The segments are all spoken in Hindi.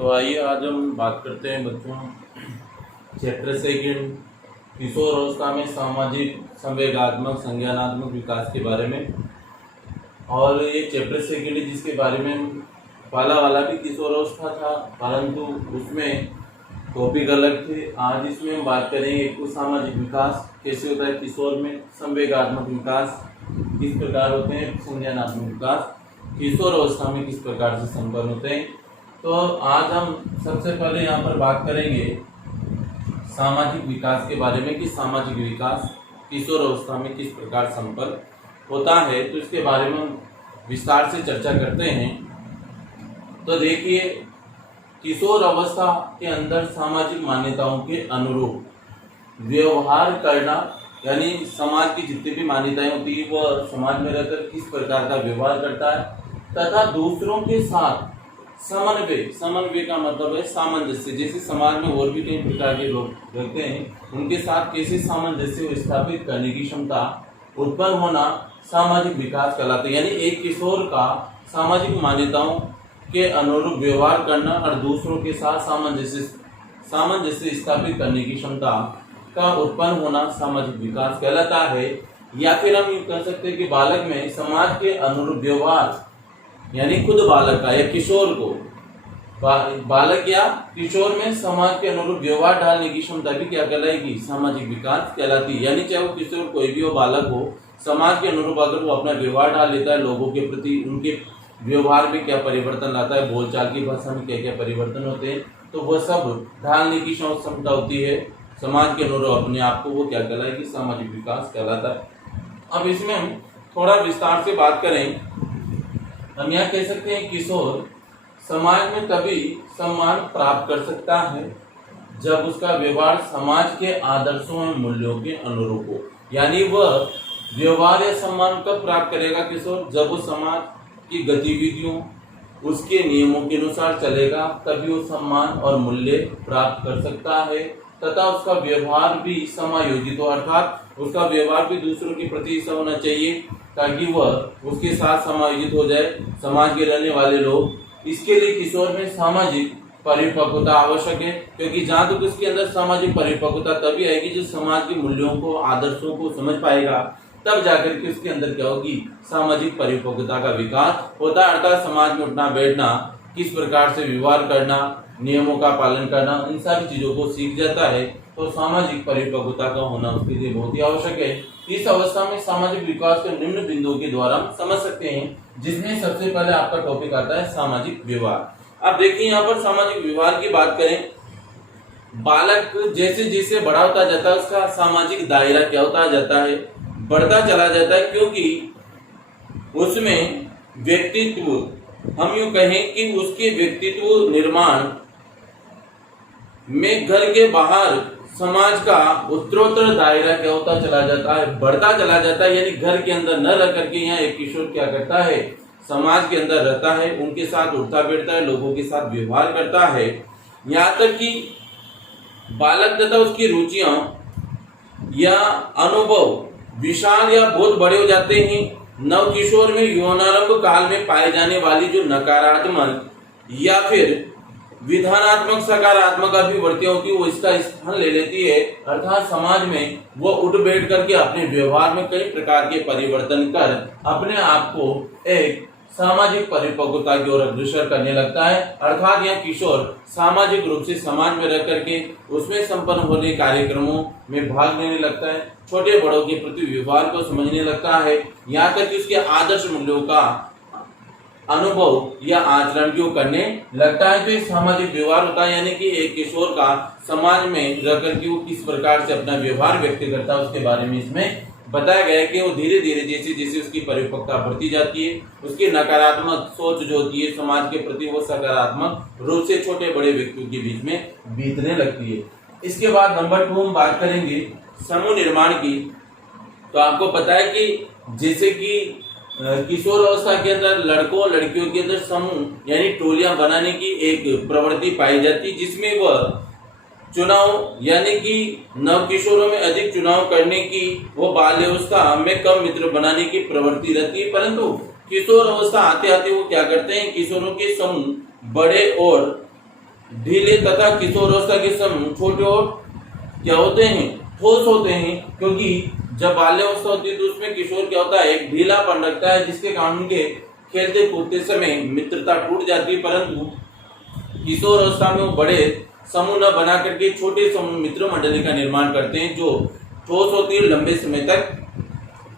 तो आइए आज हम बात करते हैं बच्चों चैप्टर सेकंड किशोर अवस्था में सामाजिक संवेगात्मक संज्ञानात्मक विकास के बारे में। और ये चैप्टर सेकंड जिसके बारे में पहला वाला भी किशोर अवस्था था, परंतु उसमें टॉपिक अलग थे। आज इसमें हम बात करेंगे कुछ सामाजिक विकास कैसे होता है किशोर में, संवेगात्मक विकास किस प्रकार होते हैं, संज्ञानात्मक विकास किशोर अवस्था में किस प्रकार से संपन्न होते हैं। तो आज हम सबसे पहले यहाँ पर बात करेंगे सामाजिक विकास के बारे में कि सामाजिक विकास किशोर अवस्था में किस प्रकार संपन्न होता है। तो इसके बारे में हम विस्तार से चर्चा करते हैं। तो देखिए, किशोर अवस्था के अंदर सामाजिक मान्यताओं के अनुरूप व्यवहार करना, यानी समाज की जितनी भी मान्यताएं होती है वह समाज में रहकर किस प्रकार का व्यवहार करता है तथा दूसरों के साथ समन्वय का मतलब है सामंजस्य। जैसे समाज में और भी कई प्रकार के लोग रहते हैं, उनके साथ कैसे सामंजस्य स्थापित करने की क्षमता उत्पन्न होना सामाजिक विकास कहलाता है। यानी एक किशोर का सामाजिक मान्यताओं के अनुरूप व्यवहार करना और दूसरों के साथ सामंजस्य स्थापित करने की क्षमता का उत्पन्न होना सामाजिक विकास कहलाता है। या फिर हम यूँ कह सकते हैं कि बालक में समाज के अनुरूप व्यवहार, यानी खुद बालक का या किशोर को बालक या किशोर में समाज के अनुरूप व्यवहार डालने की क्षमता भी क्या कहलाएगी, सामाजिक विकास कहलाती है। यानी चाहे वो किशोर कोई भी हो, बालक हो, समाज के अनुरूप अगर वो अपना व्यवहार डाल लेता है, लोगों के प्रति उनके व्यवहार में क्या परिवर्तन लाता है, बोलचाल की भाषा में क्या क्या परिवर्तन होते हैं, तो वह सब ढालने की क्षमता होती है समाज के अनुरूप अपने आप को, वो क्या कहलाएगी, सामाजिक विकास कहलाता है। अब इसमें हम थोड़ा विस्तार से बात करें। हम यह कह सकते हैं किशोर समाज में तभी सम्मान प्राप्त कर सकता है जब उसका व्यवहार समाज के आदर्शों और मूल्यों के अनुरूप हो। यानी वह व्यवहार या सम्मान कब प्राप्त करेगा किशोर, जब वो समाज की गतिविधियों उसके नियमों के अनुसार चलेगा, तभी वो सम्मान और मूल्य प्राप्त कर सकता है तथा उसका व्यवहार भी समायोजित हो, अर्थात उसका व्यवहार भी दूसरों के प्रति ऐसा होना चाहिए ताकि वह उसके साथ समायोजित हो जाए समाज के रहने वाले लोग। इसके लिए किशोर में सामाजिक परिपक्वता आवश्यक है, क्योंकि जहाँ तक उसके अंदर सामाजिक परिपक्वता तभी आएगी जो समाज के मूल्यों को, आदर्शों को समझ पाएगा, तब जाकर के उसके अंदर क्या होगी, सामाजिक परिपक्वता का विकास होता है। अर्थात समाज में उठना बैठना, किस प्रकार से व्यवहार करना, नियमों का पालन करना, इन सारी चीजों को सीख जाता है। तो सामाजिक परिपक्वता का होना उसके लिए बहुत ही आवश्यक है। इस अवस्था में सामाजिक विकास को निम्न बिंदुओं के द्वारा हम समझ सकते हैं, जिसमें सबसे पहले आपका टॉपिक आता है सामाजिक व्यवहार। अब देखिए, यहाँ पर सामाजिक व्यवहार की बात करें, बालक जैसे जैसे बड़ा होता जाता है उसका सामाजिक दायरा क्या होता जाता है, बढ़ता चला जाता है, क्योंकि उसमें व्यक्तित्व, हम यूं कहें कि उसके व्यक्तित्व निर्माण में घर के बाहर समाज का उत्तरोत्तर दायरा क्या होता चला जाता है, बढ़ता चला जाता है। यानी घर के अंदर न रह करके यहाँ एक किशोर क्या करता है, समाज के अंदर रहता है, उनके साथ उठता बैठता है, लोगों के साथ व्यवहार करता है। यहाँ तक कि बालक तथा उसकी रुचियां या अनुभव विशाल या बहुत बड़े हो जाते हैं। नव किशोर में यौनारंभ काल में पाए जाने वाली जो नकारात्मक या फिर विधानात्मक सकारात्मक अभिवृत्तियों की वो इसका स्थान ले लेती है, अर्थात समाज में वो उठ बैठ करके अपने व्यवहार में कई प्रकार के परिवर्तन कर अपने आप को एक सामाजिक परिपक्वता की ओर अग्रसर करने लगता है। अर्थात यह किशोर सामाजिक रूप से समाज में रह करके उसमें संपन्न होने कार्यक्रमों में भाग लेने लगता है, छोटे बड़ों के प्रति व्यवहार को समझने लगता है, यहाँ तक कि उसके आदर्श मूल्यों का अनुभव या आचरण क्यों करने लगता है। तो ये सामाजिक व्यवहार होता है, यानी कि एक किशोर का समाज में रहकर के वो किस प्रकार से अपना व्यवहार व्यक्त करता है उसके बारे में इसमें बताया गया है कि वो धीरे धीरे जैसे जैसे उसकी परिपक्वता बढ़ती जाती है, उसकी नकारात्मक सोच जो होती है समाज के प्रति, वो सकारात्मक रूप से छोटे बड़े व्यक्तियों के बीच में बीतने लगती है। इसके बाद नंबर 2 हम बात करेंगे समूह निर्माण की। तो आपको पता है कि जैसे कि किशोर अवस्था के अंदर लड़कों और लड़कियों के अंदर समूह यानी टोलियां बनाने की एक प्रवृत्ति पाई जाती है, जिसमें वह चुनाव यानी कि नव किशोरों में अधिक चुनाव करने की, वो बाल्यावस्था में कम मित्र बनाने की प्रवृत्ति रहती है। परंतु किशोर अवस्था आते आते वो क्या करते हैं, किशोरों के समूह बड़े और ढीले तथा किशोरावस्था के समय छोटे और क्या होते हैं, ठोस होते हैं, क्योंकि जब बाल्यावस्था होती है तो उसमें किशोर क्या होता है, एक ढीलापन रखता है, जिसके कारण उनके खेलते कूदते समय मित्रता टूट जाती है। परंतु किशोर अवस्था में वो बड़े समूह न बना करके छोटे समूह मित्र मंडली का निर्माण करते हैं, जो ठोस होती है, लंबे समय तक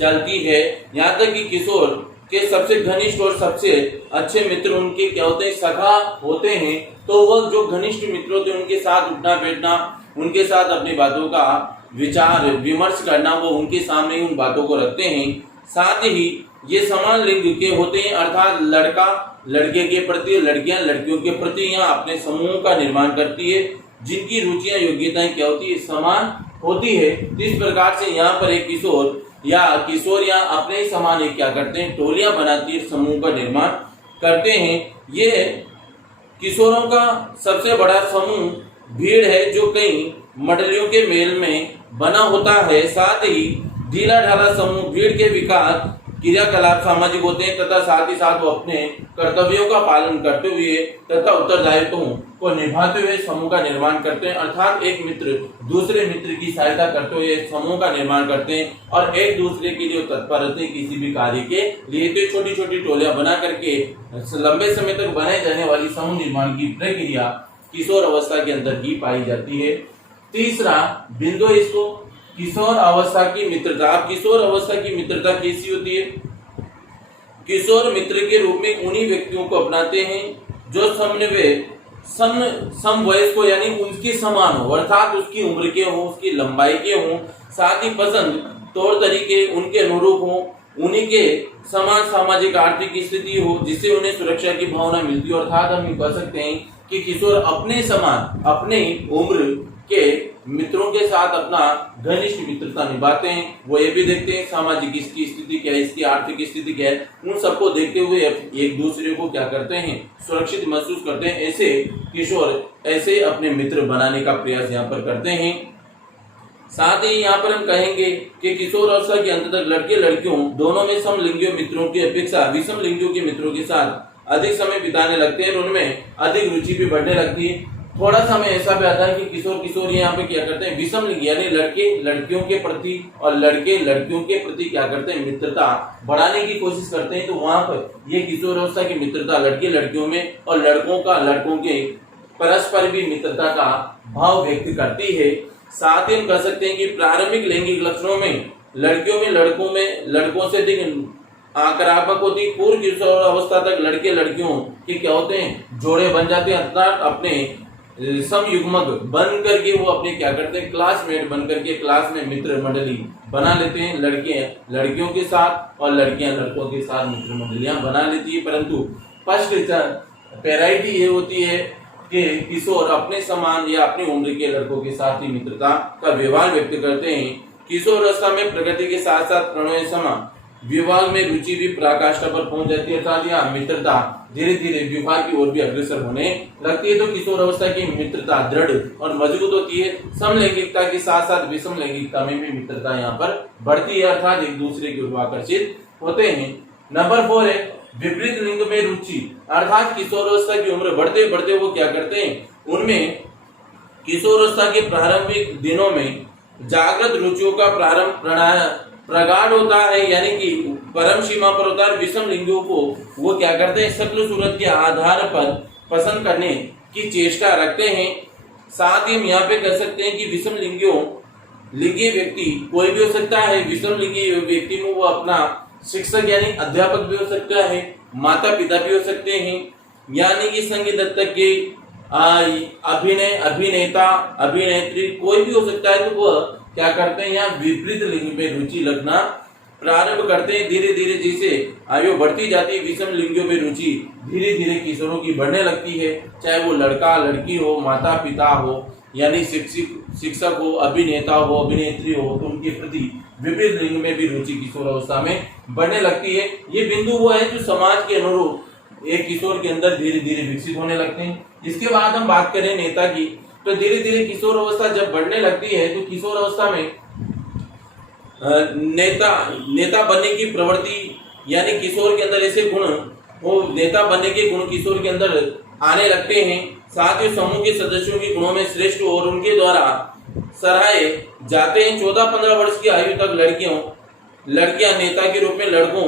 चलती है। यहाँ तक कि किशोर के सबसे घनिष्ठ और सबसे अच्छे मित्र उनके क्या होते हैं, सखा होते हैं। तो वह जो घनिष्ठ मित्र होते हैं उनके साथ उठना बैठना, उनके साथ अपनी बातों का विचार विमर्श करना, वो उनके सामने उन बातों को रखते हैं। साथ ही ये समान लिंग के होते हैं, अर्थात लड़का लड़के के प्रति, लड़कियां लड़कियों के प्रति यहाँ अपने समूह का निर्माण करती है, जिनकी रुचियां योग्यताएं क्या होती है, समान होती है। इस प्रकार से यहाँ पर एक किशोर या अपने ही समान एक क्या करते हैं, टोलियां बनाती है, समूह का निर्माण करते हैं। ये किशोरों का सबसे बड़ा समूह भीड़ है, जो कई मंडलियों के मेल में बना होता है। साथ ही ढीला ढाला समूह भीड़ के विकास क्रियाकलाप सामाजिक होते हैं तथा साथ ही साथ वो अपने कर्तव्यों का पालन करते हुए तथा उत्तरदायित्वों को निभाते हुए समूह का निर्माण करते हैं। अर्थात एक मित्र दूसरे मित्र की सहायता करते हुए समूह का निर्माण करते हैं और एक दूसरे के लिए तत्पर रहते हैं किसी भी कार्य के लिए। तो छोटी छोटी टोलियां बना करके लंबे समय तक बनाए जाने वाली समूह निर्माण की प्रक्रिया किशोर अवस्था के अंदर ही पाई जाती है। तीसरा बिंदु इसको किशोर अवस्था की मित्रता। किशोर अवस्था की मित्रता कैसी होती है? किशोर मित्र के रूप में उन्हीं व्यक्तियों को अपनाते हैं जो समवयस्क यानी उनके समान हो, अर्थात उसकी उम्र के हो, उसकी लंबाई के हो, साथ ही पसंद तौर तरीके उनके अनुरूप हो, उन्हीं के समान सामाजिक आर्थिक स्थिति हो, जिससे उन्हें सुरक्षा की भावना मिलती है। अर्थात हम कह सकते हैं कि किशोर अपने समान अपने उम्र के मित्रों के साथ अपना घनिष्ठ मित्रता निभाते हैं। वो ये भी देखते हैं सामाजिक इसकी स्थिति क्या है, इसकी आर्थिक स्थिति क्या है, उन सबको देखते हुए एक दूसरे को क्या करते हैं, सुरक्षित महसूस करते हैं। ऐसे किशोर ऐसे अपने मित्र बनाने का प्रयास यहाँ पर करते हैं। साथ ही यहाँ पर हम कहेंगे कि किशोर अवस्था के अंत तक लड़के लड़कियों दोनों में समलिंगी मित्रों की अपेक्षा विषम लिंगियों के मित्रों के साथ अधिक समय बिताने लगते हैं और उनमें अधिक रुचि भी बढ़ने लगती है। थोड़ा समय ऐसा भी आता है कि किशोर किशोरी यहाँ पे क्या करते हैं, विषम लिंग यानी लड़के लड़कियों के प्रति और लड़के लड़कियों के प्रति क्या करते हैं, मित्रता बढ़ाने की कोशिश करते हैं। तो वहां पर ये किशोर अवस्था की मित्रता लड़के लड़कियों में और लड़कों के परस्पर भी मित्रता का भाव व्यक्त करती है। साथ ही हम कह सकते हैं कि प्रारंभिक लैंगिक लक्षणों में लड़कियों में लड़कों से अधिक आक्रामक होती। पूर्व किशोर अवस्था तक लड़के लड़कियों के क्या होते हैं, जोड़े बन जाते हैं, अर्थात अपने समयुग्मक बन करके वो अपने क्या करते हैं, क्लासमेट बन करके क्लास में मित्र मंडली बना लेते हैं। लड़के लड़कियों के साथ और लड़कियां लड़कों के साथ मित्र मंडलियां बना लेती है। परंतु फर्स्ट पैराइटी ये होती है कि किशोर अपने समान या अपनी उम्र के लड़कों के साथ ही मित्रता का व्यवहार व्यक्त करते हैं। किशोर अवस्था में प्रगति के साथ साथ प्रणय समा विवाह में रुचि भी पराकाष्ठा पर पहुंच जाती है, अर्थात यह मित्रता धीरे धीरे विवाह की ओर भी अग्रसर होने लगती है। तो किशोर अवस्था की मित्रता दृढ़ और मजबूत होती है। समलैंगिकता के साथ साथ विषम लैंगिकता में भी मित्रता यहाँ पर बढ़ती है, अर्थात एक दूसरे की ओर आकर्षित होते हैं। नंबर 4 है विपरीत लिंग में रुचि, अर्थात किशोर अवस्था की उम्र बढ़ते बढ़ते वो क्या करते हैं, उनमें किशोर अवस्था के प्रारंभिक दिनों में जागृत रुचियों का प्रगाढ़ होता है, यानी कि परम सीमा पर होता है। विषम लिंगियों को वो क्या करते हैं, शक्ल सूरत के आधार पर पसंद करने की चेष्टा रखते हैं। साथ ही हम यहाँ पे कह सकते हैं कि विषम लिंगी व्यक्ति कोई भी हो सकता है। विषम लिंगी व्यक्ति में वो अपना शिक्षक यानी अध्यापक भी हो सकता है, माता पिता भी हो सकते हैं, यानी कि संगीतज्ञ, अभिनेता अभिनेत्री कोई भी हो सकता है। तो वह क्या करते हैं, यहाँ विपरीत लिंग में रुचि लगना प्रारंभ करते हैं। धीरे धीरे जैसे आयु बढ़ती जाती है, विषम लिंगियों में रुचि धीरे धीरे किशोरों की बढ़ने लगती है। चाहे वो लड़का लड़की हो, माता पिता हो, यानी शिक्षक हो, अभिनेता हो, अभिनेत्री हो, तो उनके प्रति विपरीत लिंग में भी रुचि किशोर अवस्था में बढ़ने लगती है। ये बिंदु वो है जो समाज के अनुरूप एक किशोर के अंदर धीरे धीरे विकसित होने लगते हैं। इसके बाद हम बात करें नेता की, तो धीरे धीरे किशोर अवस्था जब बढ़ने लगती है तो किशोर अवस्था में नेता बनने की प्रवृत्ति, यानी किशोर के अंदर ऐसे गुण, वो नेता बनने के गुण किशोर के अंदर आने लगते हैं। साथ ही समूह के सदस्यों के गुणों में श्रेष्ठ और उनके द्वारा सराहे जाते हैं। 14-15 वर्ष की आयु तक लड़कियां नेता के रूप में लड़कों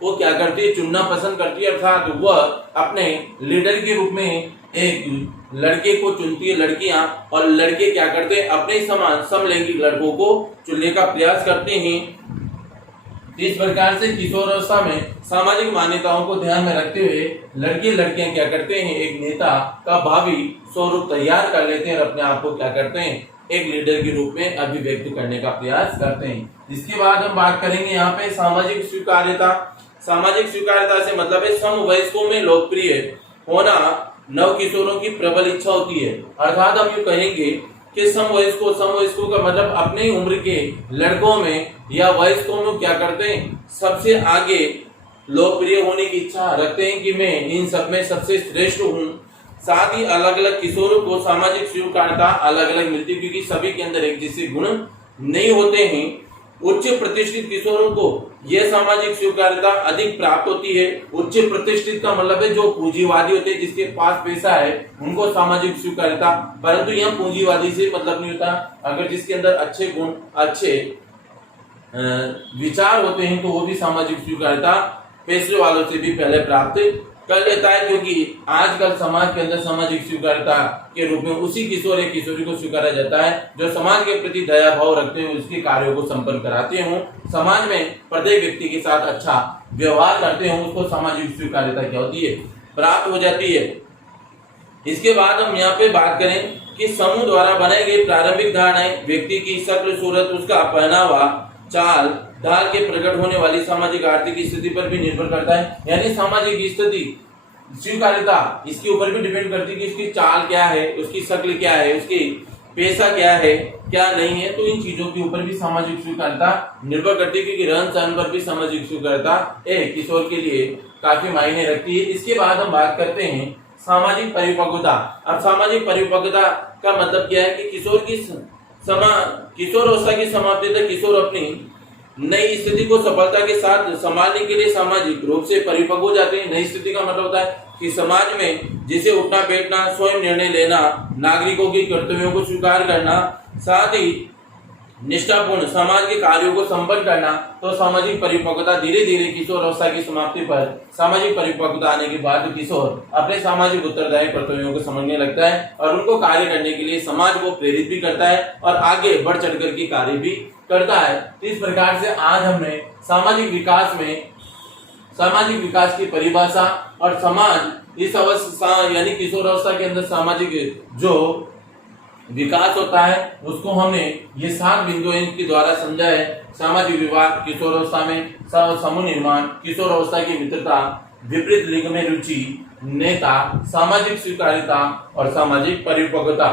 को क्या करती है, चुनना पसंद करती है, अर्थात वह अपने लीडर के रूप में एक लड़के को चुनती है लड़कियां, और लड़के क्या करते हैं, अपने समान समलैंगिक लड़कों को चुनने का प्रयास करते हैं। इस प्रकार से किशोरावस्था में सामाजिक मान्यताओं को ध्यान में रखते हुए लड़के लड़कियां क्या करते हैं, एक नेता का भावी स्वरूप तैयार कर लेते हैं और अपने आप को क्या करते हैं, एक लीडर के रूप में अभिव्यक्त करने का प्रयास करते हैं। इसके बाद हम बात करेंगे यहाँ पे सामाजिक स्वीकार्यता। सामाजिक स्वीकार्यता से मतलब है समवयस्कों में लोकप्रिय होना नव किशोरों की प्रबल इच्छा होती है। अर्थात हम यूँ कहेंगे कि समवयस्कों का मतलब अपनी उम्र के लड़कों में या वयस्कों में क्या करते हैं, सबसे आगे लोकप्रिय होने की इच्छा रखते हैं कि मैं इन सब में सबसे श्रेष्ठ हूँ। साथ ही अलग अलग किशोरों को सामाजिक स्वीकार्यता अलग अलग मिलती है, क्योंकि सभी के अंदर एक जैसे गुण नहीं होते हैं। उच्च प्रतिष्ठित किशोरों को यह सामाजिक स्वीकार्यता अधिक प्राप्त होती है। उच्च प्रतिष्ठित का मतलब है जो पूंजीवादी होते हैं, जिसके पास पैसा है, उनको सामाजिक स्वीकार्यता, परंतु यह पूंजीवादी से मतलब नहीं होता। अगर जिसके अंदर अच्छे गुण, अच्छे विचार होते हैं, तो वो भी सामाजिक स्वीकार्यता पैसे वालों से भी पहले प्राप्त कर लेता है, क्योंकि आजकल समाज के अंदर सामाजिक स्वीकार्यता के रूप में उसी किशोर या किशोरी को स्वीकारा जाता है जो समाज के प्रति दया भाव रखते हुए उसके कार्यों को संपन्न कराते हों, समाज में प्रत्येक व्यक्ति के साथ अच्छा व्यवहार करते हों, उसको सामाजिक स्वीकार्यता क्या होती है, प्राप्त हो जाती है। इसके बाद हम यहाँ पे बात करें कि समूह द्वारा बनाई गई प्रारंभिक धारणाएं व्यक्ति की शक्ल, सूरत, उसका पहनावा, चाल ढाल के प्रकट होने वाली सामाजिक आर्थिक स्थिति पर भी निर्भर करता है। यानी सामाजिक स्थिति स्वीकार्यता इसके ऊपर भी डिपेंड करती है कि उसकी चाल क्या है, उसकी शक्ल क्या है, उसकी पैसा क्या है, क्या नहीं है। तो इन चीजों के ऊपर भी सामाजिक स्वीकार्यता निर्भर करती है, क्योंकि रहन सहन पर भी सामाजिक स्वीकार्यता एक किशोर के लिए काफी मायने रखती है। इसके बाद हम बात करते हैं सामाजिक परिपक्वता। अब सामाजिक परिपक्वता का मतलब क्या है कि किशोरावस्था की समाप्ति तक किशोर अपनी नई स्थिति को सफलता के साथ संभालने के लिए सामाजिक रूप से परिपक्व हो जाते हैं। नई स्थिति का मतलब होता है कि समाज में जिसे उठना बैठना, स्वयं निर्णय लेना, नागरिकों के कर्तव्यों को स्वीकार करना, साथ ही निष्ठापूर्ण समाज के कार्यों को संपन्न करना। तो सामाजिक परिपक्वता धीरे धीरे किशोरावस्था की समाप्ति पर सामाजिक परिपक्वता आने के बाद किशोर अपने सामाजिक उत्तरदायी कर्तव्यों को समझने लगता है और उनको कार्य करने के लिए समाज को प्रेरित भी करता है और आगे बढ़ चढ़ कर के कार्य भी करता है। तो इस प्रकार से आज हमने सामाजिक विकास की परिभाषा और समाज इस अवस्था यानी किशोरावस्था के अंदर सामाजिक जो विकास होता है उसको हमने ये 7 बिंदुओं के द्वारा समझा है। सामाजिक विवाह किशोरावस्था में, समूह निर्माण, किशोरावस्था की मित्रता, विपरीत लिंग में रुचि, नेता, सामाजिक स्वीकार्यता और सामाजिक परिपक्वता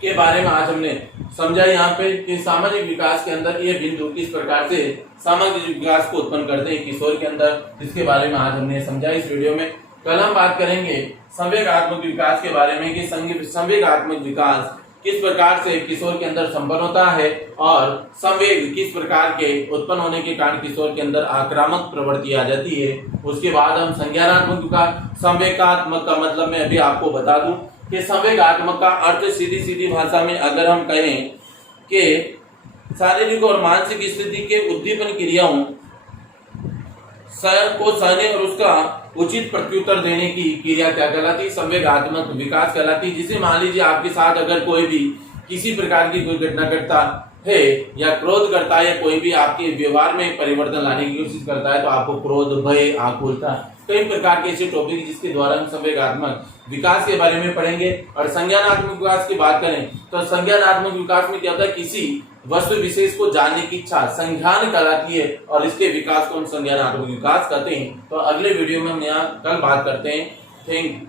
के बारे में आज हमने समझा यहाँ पे कि सामाजिक विकास के अंदर ये बिंदु किस प्रकार से सामाजिक विकास को उत्पन्न करते हैं किशोर के अंदर, इसके बारे में आज हमने समझा इस वीडियो में। कल हम बात करेंगे संवेगात्मक विकास के बारे में कि संवेगात्मक विकास किस प्रकार से किशोर के अंदर संपन्न होता है और संवेग किस प्रकार के उत्पन्न होने के कारण किशोर के अंदर आक्रामक प्रवृत्ति आ जाती है। उसके बाद हम संज्ञानात्मक विकास, संवेगात्मक का मतलब मैं अभी आपको बता दूं कि संवेगात्मक का अर्थ सीधी भाषा में अगर हम कहें कि शारीरिक और मानसिक स्थिति के उद्दीपन क्रियाओं को सहने और उसका उचित प्रत्युत्तर देने की क्रिया क्या कहलाती है, संवेगात्मक विकास कहलाती है। जिसे मान लीजिए आपके साथ अगर कोई भी किसी प्रकार की कोई घटना घटता है या क्रोध करता है या कोई भी आपके व्यवहार में परिवर्तन लाने की कोशिश करता है तो आपको क्रोध, भय, आकुलता, कई प्रकार के ऐसे टॉपिक जिसके द्वारा हम संवेगात्मक विकास के बारे में पढ़ेंगे। और संज्ञानात्मक विकास की बात करें तो संज्ञानात्मक विकास में क्या होता है, किसी वस्तु विशेष को जानने की इच्छा संज्ञान कहलाती है और इसके विकास को हम संज्ञानात्मक विकास कहते हैं। तो अगले वीडियो में हम यहाँ कल बात करते हैं। थैंक